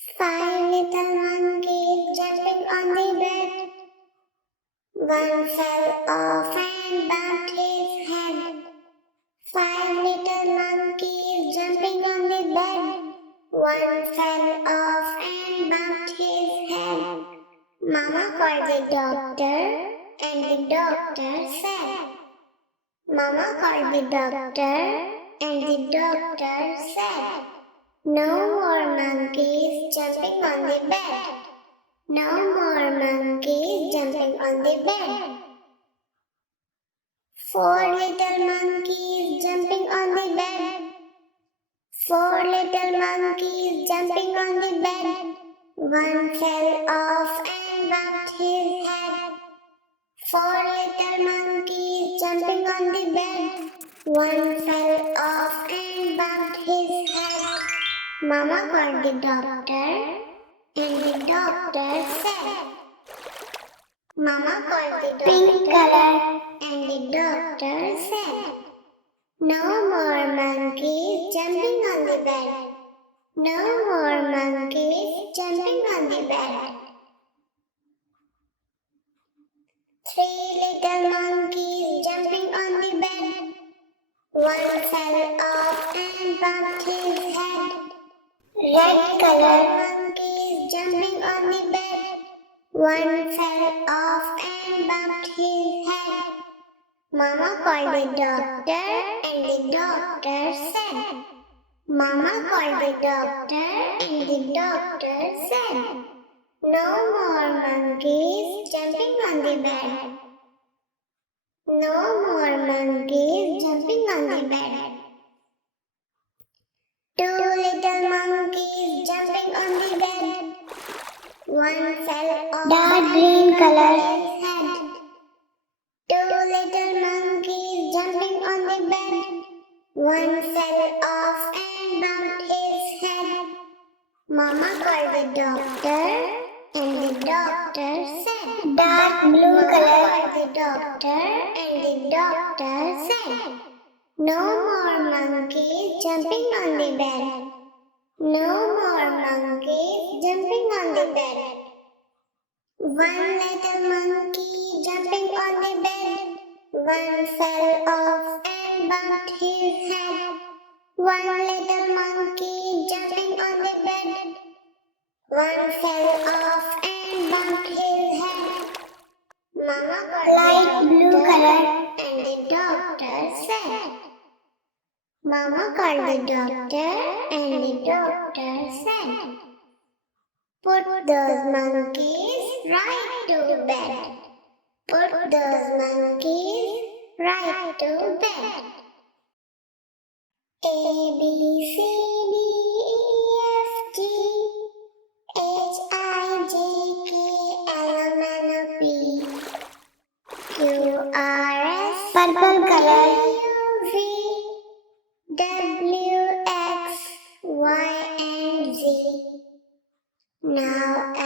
Five little monkeys jumping on the bed. One fell off and bumped his head. Five little monkeys jumping on the bed. One fell off and bumped his head. Mama called the doctor, and the doctor said. Mama called the doctor, and the doctor said, no more monkeys jumping on the bed. No more monkeys jumping on the bed. Four little monkeys jumping on the bed. Four little monkeys jumping on the bed. One fell off and bumped his head. Four little monkeys jumping on the bed. One fell off and bumped his head. Mama called the doctor, and the doctor said. Mama called the pink color, and the doctor said, no more monkeys jumping on the bed. No more monkeys jumping on the bed. Three little monkeys jumping on the bed. One fell off and bumped his head. Red color monkeys jumping on the bed. One fell off and bumped his head. Mama called the doctor, and the doctor said. Mama called the doctor, and the doctor said, no more monkeys jumping on the bed. No more monkeys jumping on the bed. Two little monkeys jumping on the bed. One fell off dark green color head. Two little monkeys jumping on the bed. One fell off and bumped his head. Mama called the doctor, and the doctor said, dark blue color. Called the doctor, and the doctor said, no more monkeys jumping on the bed. No more monkeys jumping on the bed. One little monkey jumping on the bed. One fell off and bumped his head. One little monkey jumping on the bed. One fell off and bumped his head. Mama got light blue color, and the doctor said. Mama called the doctor, and the doctor said, put those monkeys right to bed. Put those monkeys right to bed. A, B, C, D, E, F, G, H, I, J, K, L, M, N, O, P, Q, R, S, purple color, U, V, W, X, Y, and Z. Now I